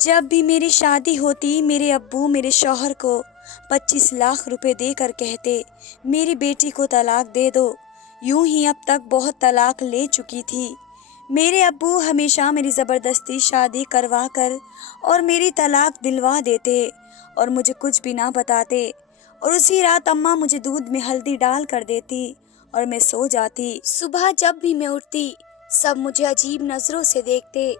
جب بھی میری شادی ہوتی میرے ابو میرے شوہر کو 25 لاکھ روپے دے کر کہتے میری بیٹی کو طلاق دے دو۔ یوں ہی اب تک بہت طلاق لے چکی تھی۔ میرے ابو ہمیشہ میری زبردستی شادی کروا کر اور میری طلاق دلوا دیتے اور مجھے کچھ بھی نہ بتاتے، اور اسی رات اماں مجھے دودھ میں ہلدی ڈال کر دیتی اور میں سو جاتی۔ صبح جب بھی میں اٹھتی سب مجھے عجیب نظروں سے دیکھتے۔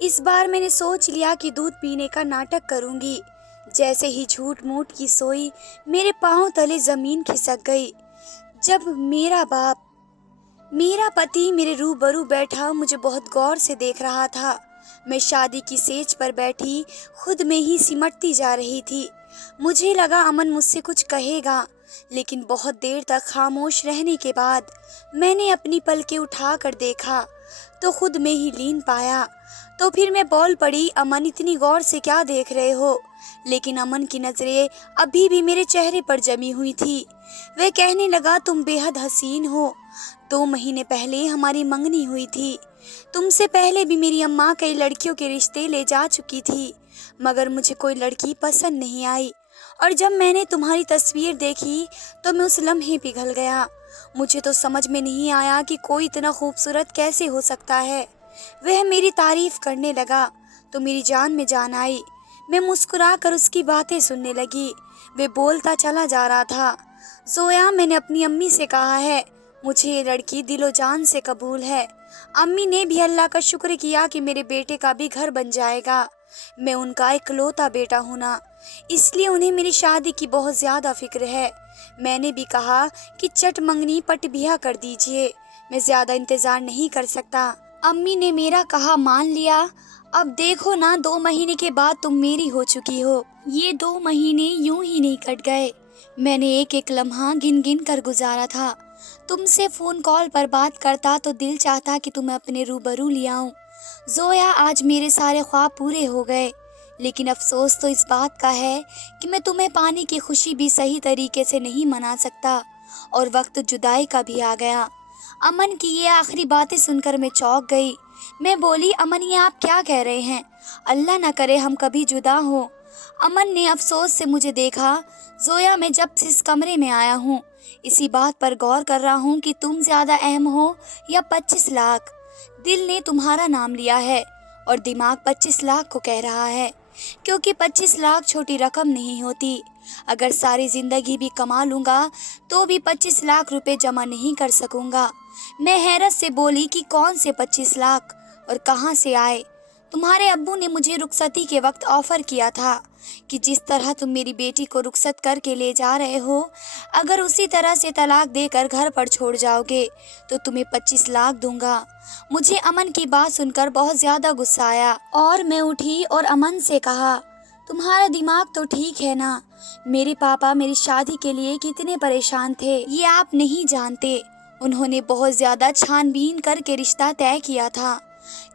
اس بار میں نے سوچ لیا کہ دودھ پینے کا ناٹک کروں گی۔ جیسے ہی جھوٹ موٹ کی سوئی میرے پاؤں تلے زمین کھسک گئی۔ جب میرا پتی میرے روبرو بیٹھا مجھے بہت غور سے دیکھ رہا تھا۔ میں شادی کی سیج پر بیٹھی خود میں ہی سمٹتی جا رہی تھی۔ مجھے لگا امن مجھ سے کچھ کہے گا، لیکن بہت دیر تک خاموش رہنے کے بعد میں نے اپنی پلکیں اٹھا کر دیکھا تو خود میں ہی لین پایا۔ تو پھر میں بول پڑی، امن اتنی غور سے کیا دیکھ رہے ہو؟ لیکن امن کی نظریں ابھی بھی میرے چہرے پر جمی ہوئی تھی۔ وہ کہنے لگا، تم بے حد حسین ہو۔ 2 مہینے پہلے ہماری منگنی ہوئی تھی۔ تم سے پہلے بھی میری اماں کئی لڑکیوں کے رشتے لے جا چکی تھی، مگر مجھے کوئی لڑکی پسند نہیں آئی، اور جب میں نے تمہاری تصویر دیکھی تو میں اس لمحے پگھل گیا۔ مجھے تو سمجھ میں نہیں آیا کہ کوئی اتنا خوبصورت کیسے ہو سکتا ہے۔ وہ میری تعریف کرنے لگا تو میری جان میں جان آئی۔ میں مسکرا کر اس کی باتیں سننے لگی۔ وہ بولتا چلا جا رہا تھا، زویا میں نے اپنی امی سے کہا ہے مجھے یہ لڑکی دل و جان سے قبول ہے۔ امی نے بھی اللہ کا شکر کیا کہ میرے بیٹے کا بھی گھر بن جائے گا۔ میں ان کا اکلوتا بیٹا ہوں نا، اس لیے انہیں میری شادی کی بہت زیادہ فکر ہے۔ میں نے بھی کہا کہ چٹ منگنی پٹ بیاہ کر دیجئے، میں زیادہ انتظار نہیں کر سکتا۔ امی نے میرا کہا مان لیا۔ اب دیکھو نا، 2 مہینے کے بعد تم میری ہو چکی ہو۔ یہ 2 مہینے یوں ہی نہیں کٹ گئے، میں نے ایک ایک لمحہ گن گن کر گزارا تھا۔ تم سے فون کال پر بات کرتا تو دل چاہتا کہ تمہیں اپنے روبرو لے آؤں۔ زویا، آج میرے سارے خواب پورے ہو گئے، لیکن افسوس تو اس بات کا ہے کہ میں تمہیں پانے کی خوشی بھی صحیح طریقے سے نہیں منا سکتا، اور وقت جدائی کا بھی آ گیا۔ امن کی یہ آخری باتیں سن کر میں چونک گئی۔ میں بولی، امن یہ آپ کیا کہہ رہے ہیں؟ اللہ نہ کرے ہم کبھی جدا ہوں۔ امن نے افسوس سے مجھے دیکھا۔ زویا، میں جب سے اس کمرے میں آیا ہوں اسی بات پر غور کر رہا ہوں کہ تم زیادہ اہم ہو یا 25 لاکھ۔ دل نے تمہارا نام لیا ہے اور دماغ 25 لاکھ کو کہہ رہا ہے، کیونکہ 25 لاکھ چھوٹی رقم نہیں ہوتی۔ اگر ساری زندگی بھی کما لوں گا تو بھی 25 لاکھ روپے جمع نہیں کر سکوں گا۔ میں حیرت سے بولی کہ کون سے 25 لاکھ اور کہاں سے آئے؟ تمہارے ابو نے مجھے رخصتی کے وقت آفر کیا تھا کہ جس طرح تم میری بیٹی کو رخصت کر کے لے جا رہے ہو، اگر اسی طرح سے طلاق دے کر گھر پر چھوڑ جاؤ گے تو تمہیں 25 لاکھ دوں گا۔ مجھے امن کی بات سن کر بہت زیادہ غصہ آیا اور میں اٹھی اور امن سے کہا، تمہارا دماغ تو ٹھیک ہے نا؟ میرے پاپا میری شادی کے لیے کتنے پریشان تھے یہ آپ نہیں جانتے۔ انہوں نے بہت زیادہ چھان بین کر کے رشتہ طے کیا تھا،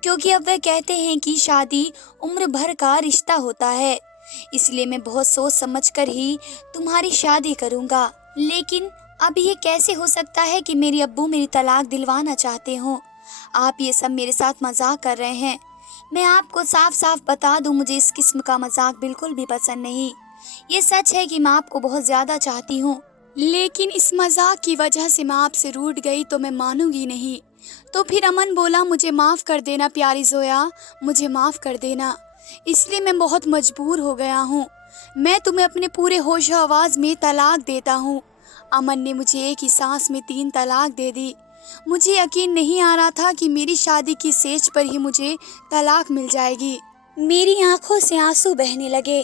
کیونکہ اب وہ کہتے ہیں کہ شادی عمر بھر کا رشتہ ہوتا ہے، اس لیے میں بہت سوچ سمجھ کر ہی تمہاری شادی کروں گا۔ لیکن اب یہ کیسے ہو سکتا ہے کہ میرے ابو میری طلاق دلوانا چاہتے ہوں؟ آپ یہ سب میرے ساتھ مذاق کر رہے ہیں۔ میں آپ کو صاف صاف بتا دوں، مجھے اس قسم کا مذاق بالکل بھی پسند نہیں۔ یہ سچ ہے کہ میں آپ کو بہت زیادہ چاہتی ہوں، لیکن اس مذاق کی وجہ سے میں آپ سے روٹھ گئی تو میں مانوں گی نہیں۔ تو پھر امن بولا، مجھے معاف کر دینا پیاری زویا، مجھے معاف کر دینا، اس لیے میں بہت مجبور ہو گیا ہوں۔ میں تمہیں اپنے پورے ہوش و آواز میں طلاق دیتا ہوں۔ امن نے مجھے ایک ہی سانس میں 3 طلاق دے دی۔ مجھے یقین نہیں آ رہا تھا کہ میری شادی کی سیج پر ہی مجھے طلاق مل جائے گی۔ میری آنکھوں سے آنسو بہنے لگے۔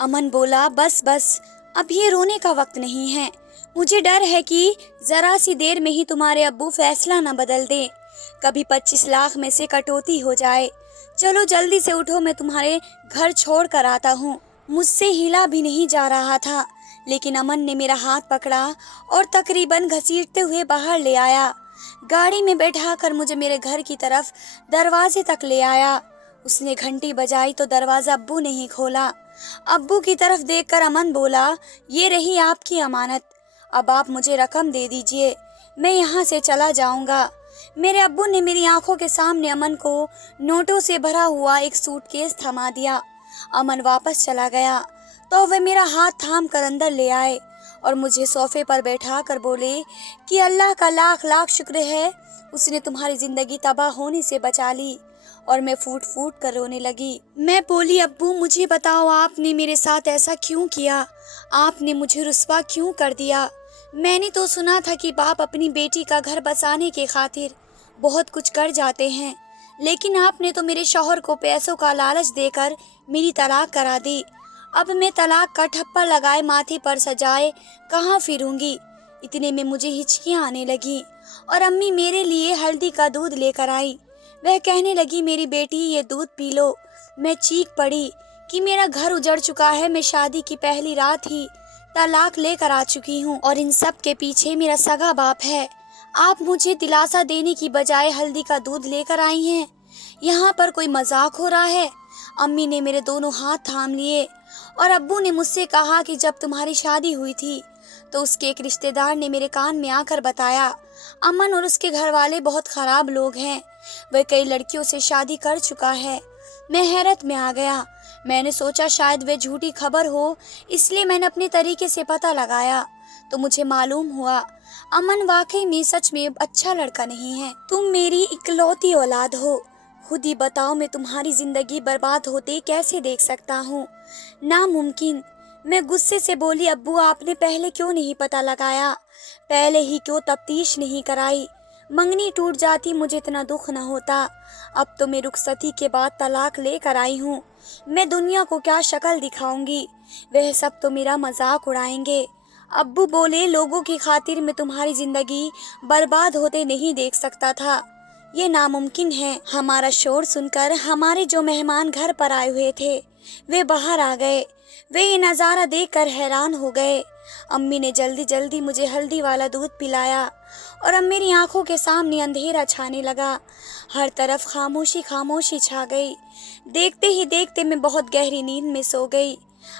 امن بولا، بس بس، اب یہ رونے کا وقت نہیں ہے۔ مجھے ڈر ہے کہ ذرا سی دیر میں ہی تمہارے ابو فیصلہ نہ بدل دیں، کبھی 25 لاکھ میں سے کٹوتی ہو جائے۔ چلو جلدی سے اٹھو، میں تمہارے گھر چھوڑ کر آتا ہوں۔ مجھ سے ہلا بھی نہیں جا رہا تھا، لیکن امن نے میرا ہاتھ پکڑا اور تقریباً گھسیٹتے ہوئے باہر لے آیا۔ گاڑی میں بیٹھا کر مجھے میرے گھر کی طرف دروازے تک لے آیا۔ اس نے گھنٹی بجائی تو دروازہ ابو نے ہی کھولا۔ ابو کی طرف دیکھ کر امن بولا، یہ رہی آپ کی امانت، اب آپ مجھے رقم دے دیجئے، میں یہاں سے چلا جاؤں گا۔ میرے ابو نے میری آنکھوں کے سامنے امن کو نوٹوں سے بھرا ہوا ایک سوٹ کیس تھما دیا۔ امن واپس چلا گیا تو وہ میرا ہاتھ تھام کر اندر لے آئے اور مجھے صوفے پر بیٹھا کر بولے کہ اللہ کا لاکھ لاکھ شکر ہے، اس نے تمہاری زندگی تباہ ہونے سے بچا لی۔ اور میں پھوٹ پھوٹ کر رونے لگی۔ میں بولی ابو مجھے بتاؤ آپ نے میرے ساتھ ایسا کیوں کیا؟ آپ نے مجھے رسوا کیوں کر دیا؟ میں نے تو سنا تھا کہ باپ اپنی بیٹی کا گھر بسانے کے خاطر بہت کچھ کر جاتے ہیں، لیکن آپ نے تو میرے شوہر کو پیسوں کا لالچ دے کر میری طلاق کرا دی۔ اب میں طلاق کا ٹھپا لگائے ماتھے پر سجائے کہاں پھروں گی؟ اتنے میں مجھے ہچکیاں آنے لگی اور امی میرے لیے ہلدی کا دودھ لے کر آئی۔ وہ کہنے لگی میری بیٹی یہ دودھ پی لو۔ میں چیخ پڑی کہ میرا گھر اجڑ چکا ہے، میں شادی کی پہلی رات ہی طلاق لے کر آ چکی ہوں اور ان سب کے پیچھے میرا سگا باپ ہے۔ آپ مجھے دلاسا دینے کی بجائے ہلدی کا دودھ لے کر آئی ہیں۔ یہاں پر کوئی مذاق ہو رہا ہے؟ امی نے میرے دونوں ہاتھ تھام لیے اور ابو نے مجھ سے کہا کہ جب تمہاری شادی ہوئی تھی تو اس کے ایک رشتہ دار نے میرے کان میں آ کر بتایا امن اور اس کے گھر والے بہت خراب لوگ ہیں، وہ کئی لڑکیوں سے شادی کر چکا ہے۔ میں حیرت میں آ گیا۔ میں نے سوچا شاید وہ جھوٹی خبر ہو، اس لیے میں نے اپنے طریقے سے پتہ لگایا تو مجھے معلوم ہوا امن واقعی میں سچ میں اچھا لڑکا نہیں ہے۔ تم میری اکلوتی اولاد ہو، خود ہی بتاؤ میں تمہاری زندگی برباد ہوتے کیسے دیکھ سکتا ہوں؟ ناممکن۔ میں غصے سے بولی ابو آپ نے پہلے کیوں نہیں پتہ لگایا؟ پہلے ہی کیوں تفتیش نہیں کرائی؟ منگنی ٹوٹ جاتی مجھے اتنا دکھ نہ ہوتا۔ اب تو میں رخصتی کے بعد طلاق لے کر آئی ہوں، میں دنیا کو کیا شکل دکھاؤں گی؟ وہ سب تو میرا مذاق اڑائیں گے۔ ابو بولے لوگوں کی خاطر میں تمہاری زندگی برباد ہوتے نہیں دیکھ سکتا تھا، یہ ناممکن ہے۔ ہمارا شور سن کر ہمارے جو مہمان گھر پر آئے ہوئے تھے وہ باہر آ گئے۔ وہ یہ نظارہ دیکھ کر حیران ہو گئے۔ امی نے جلدی جلدی مجھے ہلدی والا دودھ پلایا اور اب میری آنکھوں کے سامنے اندھیرا چھانے لگا، ہر طرف خاموشی خاموشی چھا گئی۔ دیکھتے ہی دیکھتے میں بہت گہری نیند میں سو گئی۔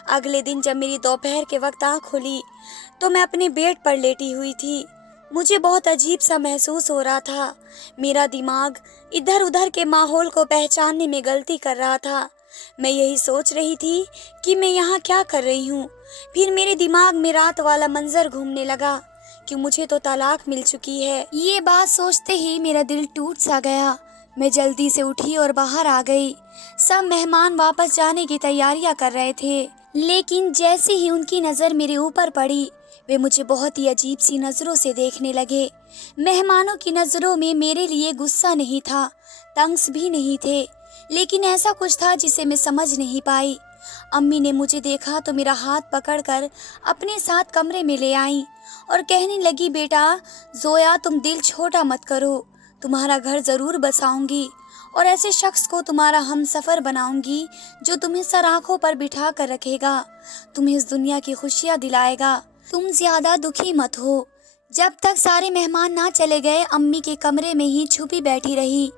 اگلے دن جب میری دوپہر کے وقت آنکھ کھلی تو میں اپنے بیڈ پر لیٹی ہوئی تھی۔ مجھے بہت عجیب سا محسوس ہو رہا تھا۔ میرا دماغ ادھر ادھر کے ماحول کو پہچاننے میں غلطی کر رہا تھا۔ میں یہی سوچ رہی تھی کہ میں یہاں کیا کر رہی ہوں۔ پھر میرے دماغ میں رات والا منظر گھومنے لگا کہ مجھے تو طلاق مل چکی ہے۔ یہ بات سوچتے ہی میرا دل ٹوٹ سا گیا۔ میں جلدی سے اٹھی اور باہر آ گئی۔ سب مہمان واپس جانے کی تیاریاں کر رہے تھے، لیکن جیسے ہی ان کی نظر میرے اوپر پڑی وہ مجھے بہت ہی عجیب سی نظروں سے دیکھنے لگے۔ مہمانوں کی نظروں میں میرے لیے غصہ نہیں تھا، طنز بھی نہیں تھے، لیکن ایسا کچھ تھا جسے میں سمجھ نہیں پائی۔ امی نے مجھے دیکھا تو میرا ہاتھ پکڑ کر اپنے ساتھ کمرے میں لے آئیں اور کہنے لگی بیٹا زویا تم دل چھوٹا مت کرو، تمہارا گھر ضرور بساؤں گی اور ایسے شخص کو تمہارا ہم سفر بناؤں گی جو تمہیں سر آنکھوں پر بٹھا کر رکھے گا، تمہیں اس دنیا کی خوشیاں دلائے گا، تم زیادہ دکھی مت ہو۔ جب تک سارے مہمان نہ چلے گئے امی کے کمرے میں ہی چھپی بیٹھی رہی۔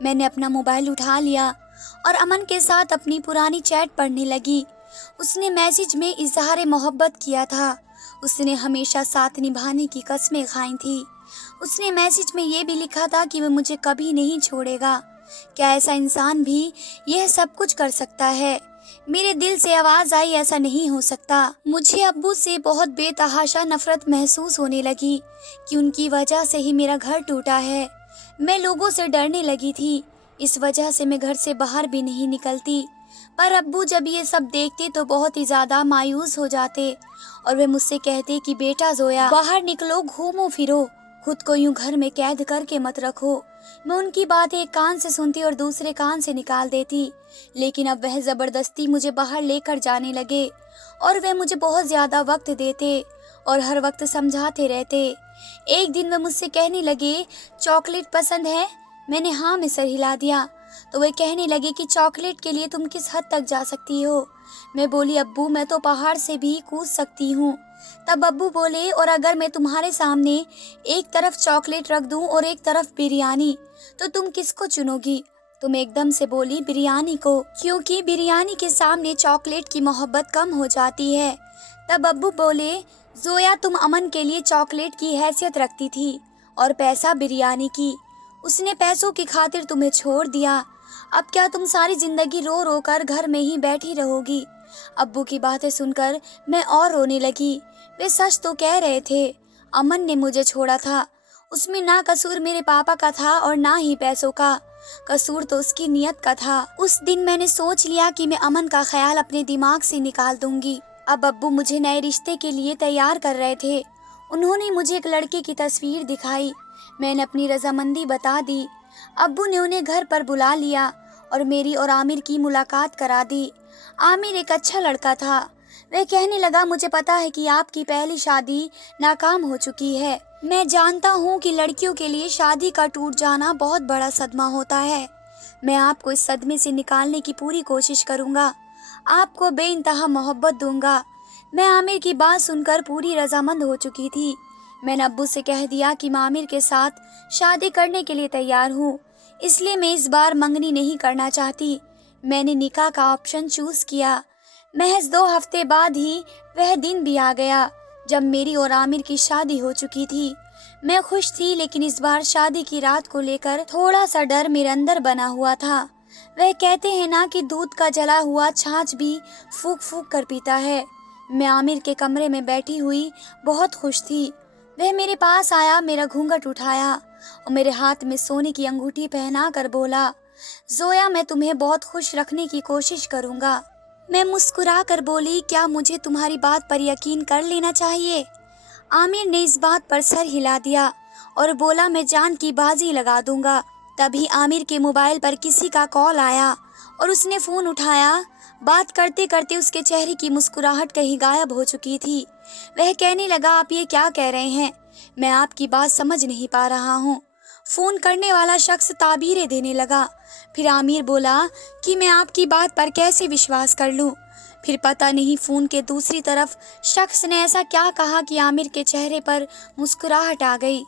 میں نے اپنا موبائل اٹھا لیا اور امن کے ساتھ اپنی پرانی چیٹ پڑھنے لگی۔ اس نے میسج میں اظہار محبت کیا تھا، اس نے ہمیشہ ساتھ نبھانے کی قسمیں کھائی تھی۔ اس نے میسج میں یہ بھی لکھا تھا کہ وہ مجھے کبھی نہیں چھوڑے گا۔ کیا ایسا انسان بھی یہ سب کچھ کر سکتا ہے؟ میرے دل سے آواز آئی ایسا نہیں ہو سکتا۔ مجھے ابو سے بہت بے تحاشا نفرت محسوس ہونے لگی کہ ان کی وجہ سے ہی میرا گھر ٹوٹا ہے۔ میں لوگوں سے ڈرنے لگی تھی، اس وجہ سے میں گھر سے باہر بھی نہیں نکلتی۔ پر ابو جب یہ سب دیکھتے تو بہت ہی زیادہ مایوس ہو جاتے اور وہ مجھ سے کہتے کہ بیٹا زویا باہر نکلو، گھومو پھرو، خود کو یوں گھر میں قید کر کے مت رکھو۔ میں ان کی باتیں ایک کان سے سنتی اور دوسرے کان سے نکال دیتی، لیکن اب وہ زبردستی مجھے باہر لے کر جانے لگے اور وہ مجھے بہت زیادہ وقت دیتے اور ہر وقت سمجھاتے رہتے۔ ایک دن وہ مجھ سے کہنے لگے چاکلیٹ پسند ہے؟ میں نے ہاں میں سر ہلا دیا تو وہ کہنے لگے کہ چاکلیٹ کے لیے تم کس حد تک جا سکتی ہو؟ میں بولی ابو میں تو پہاڑ سے بھی کود سکتی ہوں۔ تب ابو بولے اور اگر میں تمہارے سامنے ایک طرف چاکلیٹ رکھ دوں اور ایک طرف بریانی تو تم کس کو چنو گی؟ تم ایک دم سے بولی بریانی کو، کیونکہ بریانی کے سامنے چاکلیٹ کی محبت کم ہو جاتی ہے۔ تب ابو بولے زویا تم امن کے لیے چاکلیٹ کی حیثیت رکھتی تھی اور پیسہ بریانی کی، اس نے پیسوں کی خاطر تمہیں چھوڑ دیا، اب کیا تم ساری زندگی رو رو کر گھر میں ہی بیٹھی رہو گی؟ ابو کی باتیں سن کر میں اور رونے لگی۔ وہ سچ تو کہہ رہے تھے، امن نے مجھے چھوڑا تھا، اس میں نہ قصور میرے پاپا کا تھا اور نہ ہی پیسوں کا، قصور تو اس کی نیت کا تھا۔ اس دن میں نے سوچ لیا کہ میں امن کا خیال اپنے دماغ سے نکال دوں گی۔ اب ابو مجھے نئے رشتے کے لیے تیار کر رہے تھے۔ انہوں نے مجھے ایک لڑکے کی تصویر دکھائی، میں نے اپنی رضامندی بتا دی۔ ابو نے انہیں گھر پر بلا لیا اور میری اور عامر کی ملاقات کرا دی۔ عامر ایک اچھا لڑکا تھا۔ وہ کہنے لگا، مجھے پتا ہے کہ آپ کی پہلی شادی ناکام ہو چکی ہے۔ میں جانتا ہوں کہ لڑکیوں کے لیے شادی کا ٹوٹ جانا بہت بڑا صدمہ ہوتا ہے۔ میں آپ کو اس صدمے سے نکالنے کی پوری کوشش کروں گا، آپ کو بے انتہا محبت دوں گا۔ میں عامر کی بات سن کر پوری رضامند ہو چکی تھی۔ میں نے ابو سے کہہ دیا کہ میں عامر کے ساتھ شادی کرنے کے لیے تیار ہوں، اس لیے میں اس بار منگنی نہیں کرنا چاہتی۔ میں نے نکاح کا آپشن چوز کیا۔ محض 2 ہفتے بعد ہی وہ دن بھی آ گیا جب میری اور عامر کی شادی ہو چکی تھی۔ میں خوش تھی، لیکن اس بار شادی کی رات کو لے کر تھوڑا سا ڈر میرے اندر بنا ہوا تھا۔ وہ کہتے ہیں نا کہ دودھ کا جلا ہوا چھاچھ بھی پھونک پھونک کر پیتا ہے۔ میں عامر کے کمرے میں بیٹھی ہوئی بہت خوش تھی۔ وہ میرے پاس آیا، میرا گھونگھٹ اٹھایا اور میرے ہاتھ میں سونے کی انگوٹھی پہنا کر بولا، زویا میں تمہیں بہت خوش رکھنے کی کوشش کروں گا۔ میں مسکرا کر بولی، کیا مجھے تمہاری بات پر یقین کر لینا چاہیے؟ عامر نے اس بات پر سر ہلا دیا اور بولا، میں جان کی بازی لگا دوں گا۔ تبھی عامر کے موبائل پر کسی کا کال آیا اور اس نے فون اٹھایا۔ بات کرتے کرتے اس کے چہرے کی مسکراہٹ کہیں غائب ہو چکی تھی۔ وہ کہنے لگا، آپ یہ کیا کہہ رہے ہیں؟ میں آپ کی بات سمجھ نہیں پا رہا ہوں۔ فون کرنے والا شخص تعبیریں دینے لگا۔ پھر عامر بولا کہ میں آپ کی بات پر کیسے وشواس کر لوں؟ پھر پتہ نہیں فون کے دوسری طرف شخص نے ایسا کیا کہا کہ عامر کے چہرے پر مسکراہٹ آ گئی۔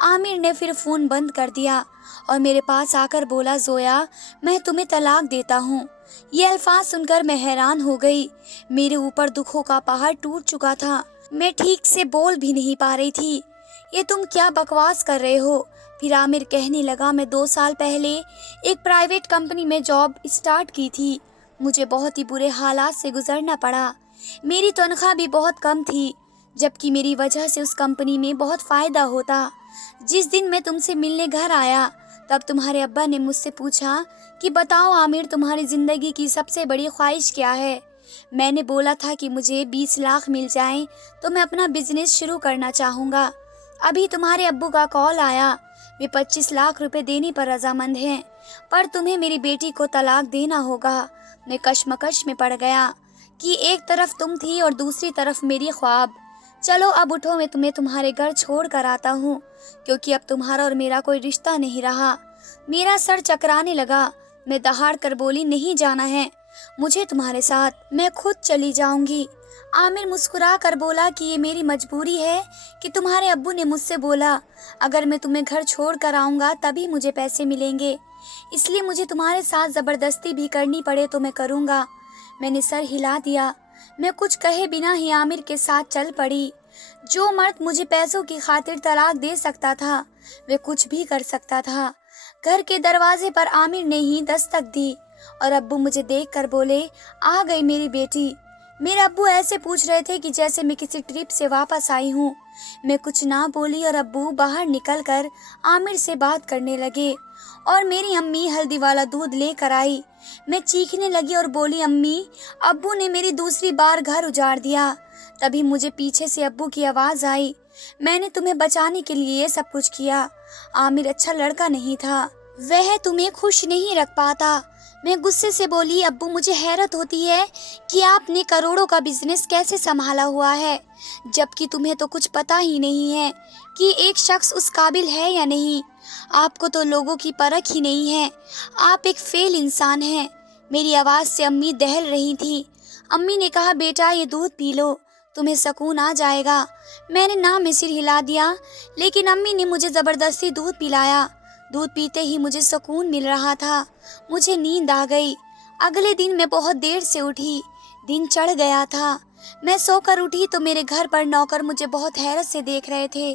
عامر نے پھر فون بند کر دیا اور میرے پاس آ کر بولا، زویا میں تمہیں طلاق دیتا ہوں۔ یہ الفاظ سن کر میں حیران ہو گئی۔ میرے اوپر دکھوں کا پہاڑ ٹوٹ چکا تھا، میں ٹھیک سے بول بھی نہیں پا رہی تھی۔ یہ تم کیا بکواس کر رہے ہو؟ پھر عامر کہنے لگا، میں 2 سال پہلے ایک پرائیویٹ کمپنی میں جاب اسٹارٹ کی تھی، مجھے بہت ہی برے حالات سے گزرنا پڑا۔ میری تنخواہ بھی بہت کم تھی، جبکہ میری وجہ سے اس کمپنی میں بہت فائدہ ہوتا۔ جس دن میں تم سے ملنے گھر آیا، تب تمہارے ابا نے مجھ سے پوچھا کہ بتاؤ عامر، تمہاری زندگی کی سب سے بڑی خواہش کیا ہے؟ میں نے بولا تھا کہ مجھے 20 لاکھ مل جائیں تو میں اپنا بزنس شروع کرنا چاہوں گا۔ ابھی تمہارے ابو کا کال آیا، وہ 25 لاکھ روپے دینے پر رضامند ہیں، پر تمہیں میری بیٹی کو طلاق دینا ہوگا۔ میں کشمکش میں پڑ گیا کہ ایک طرف تم تھی اور دوسری طرف میری خواب۔ چلو اب اٹھو، میں تمہیں تمہارے گھر چھوڑ کر آتا ہوں، کیونکہ اب تمہارا اور میرا کوئی رشتہ نہیں رہا۔ میرا سر چکرانے لگا۔ میں دہاڑ کر بولی، نہیں جانا ہے مجھے تمہارے ساتھ، میں خود چلی جاؤں گی۔ عامر مسکرا کر بولا کہ یہ میری مجبوری ہے کہ تمہارے ابو نے مجھ سے بولا اگر میں تمہیں گھر چھوڑ کر آؤں گا تبھی مجھے پیسے ملیں گے، اس لیے مجھے تمہارے ساتھ زبردستی بھی کرنی پڑے تو میں کروں گا۔ میں نے سر ہلا دیا۔ میں کچھ کہے بنا ہی عامر کے ساتھ چل پڑی۔ جو مرد مجھے پیسوں کی خاطر طلاق دے سکتا تھا، وہ کچھ بھی کر سکتا تھا۔ گھر کے دروازے پر عامر نے ہی دستک دی اور ابو مجھے دیکھ کر بولے، آ گئی میری بیٹی۔ میرے ابو ایسے پوچھ رہے تھے کہ جیسے میں کسی ٹرپ سے واپس آئی ہوں۔ میں کچھ نہ بولی اور ابو باہر نکل کر عامر سے بات کرنے لگے اور میری امی ہلدی والا دودھ لے کر آئی۔ میں چیخنے لگی اور بولی، امی، ابو نے میری دوسری بار گھر اجاڑ دیا۔ تبھی مجھے پیچھے سے ابو کی آواز آئی، میں نے تمہیں بچانے کے لیے یہ سب کچھ کیا۔ عامر اچھا لڑکا نہیں تھا، وہ تمہیں خوش نہیں رکھ پاتا۔ میں غصے سے بولی، ابو مجھے حیرت ہوتی ہے کہ آپ نے کروڑوں کا بزنس کیسے سنبھالا ہوا ہے، جبکہ تمہیں تو کچھ پتہ ہی نہیں ہے کہ ایک شخص اس قابل ہے یا نہیں۔ آپ کو تو لوگوں کی پرکھ ہی نہیں ہے، آپ ایک فیل انسان ہیں۔ میری آواز سے امی دہل رہی تھی۔ امی نے کہا، بیٹا یہ دودھ پی لو، تمہیں سکون آ جائے گا۔ میں نے نہ میں سر ہلا دیا، لیکن امی نے مجھے زبردستی دودھ پلایا۔ دودھ پیتے ہی مجھے سکون مل رہا تھا، مجھے نیند آ گئی۔ اگلے دن میں بہت دیر سے اٹھی، دن چڑھ گیا تھا۔ میں سو کر اٹھی تو میرے گھر پر نوکر مجھے بہت حیرت سے دیکھ رہے تھے۔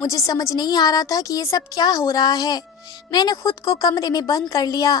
مجھے سمجھ نہیں آ رہا تھا کہ یہ سب کیا ہو رہا ہے۔ میں نے خود کو کمرے میں بند کر لیا